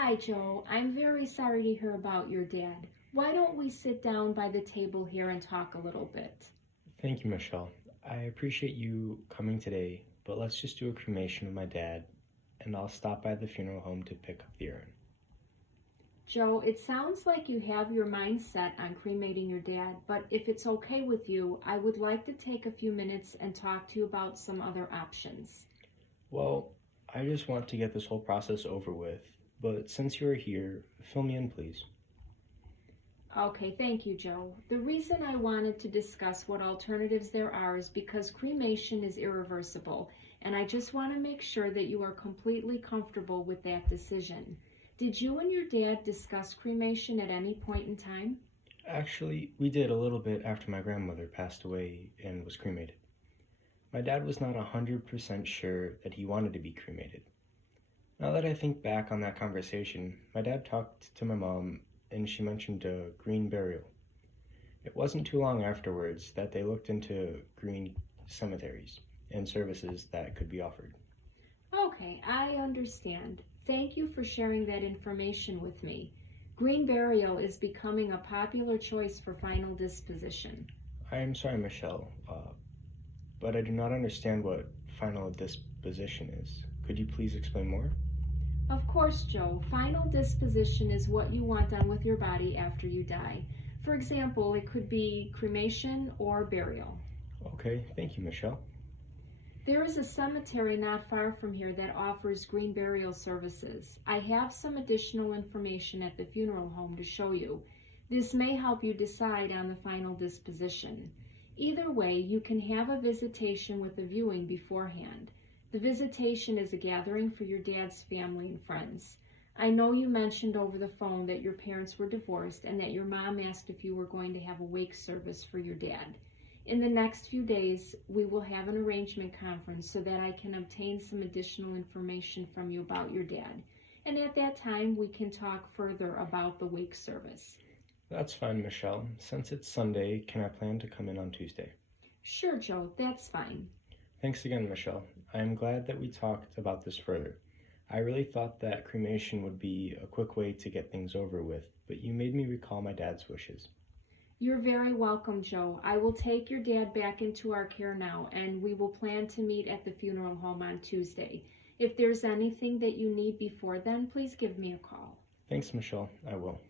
Hi, Joe. I'm very sorry to hear about your dad. Why don't we sit down by the table here and talk a little bit? Thank you, Michelle. I appreciate you coming today, but let's just do a cremation of my dad, and I'll stop by the funeral home to pick up the urn. Joe, it sounds like you have your mind set on cremating your dad, but if it's okay with you, I would like to take a few minutes and talk to you about some other options. Well, I just want to get this whole process over with, but since you are here, fill me in, please. Okay, thank you, Joe. The reason I wanted to discuss what alternatives there are is because cremation is irreversible, and I just want to make sure that you are completely comfortable with that decision. Did you and your dad discuss cremation at any point in time? Actually, we did a little bit after my grandmother passed away and was cremated. My dad was not 100% sure that he wanted to be cremated. Now that I think back on that conversation, my dad talked to my mom and she mentioned a green burial. It wasn't too long afterwards that they looked into green cemeteries and services that could be offered. Okay, I understand. Thank you for sharing that information with me. Green burial is becoming a popular choice for final disposition. I am sorry, Michelle, but I do not understand what final disposition is. Could you please explain more? Of course, Joe, final disposition is what you want done with your body after you die. For example, it could be cremation or burial. Okay, thank you, Michelle. There is a cemetery not far from here that offers green burial services. I have some additional information at the funeral home to show you. This may help you decide on the final disposition. Either way, you can have a visitation with a viewing beforehand. The visitation is a gathering for your dad's family and friends. I know you mentioned over the phone that your parents were divorced and that your mom asked if you were going to have a wake service for your dad. In the next few days, we will have an arrangement conference so that I can obtain some additional information from you about your dad. And at that time, we can talk further about the wake service. That's fine, Michelle. Since it's Sunday, can I plan to come in on Tuesday? Sure, Joe, that's fine. Thanks again, Michelle. I am glad that we talked about this further. I really thought that cremation would be a quick way to get things over with, but you made me recall my dad's wishes. You're very welcome, Joe. I will take your dad back into our care now, and we will plan to meet at the funeral home on Tuesday. If there's anything that you need before then, please give me a call. Thanks, Michelle. I will.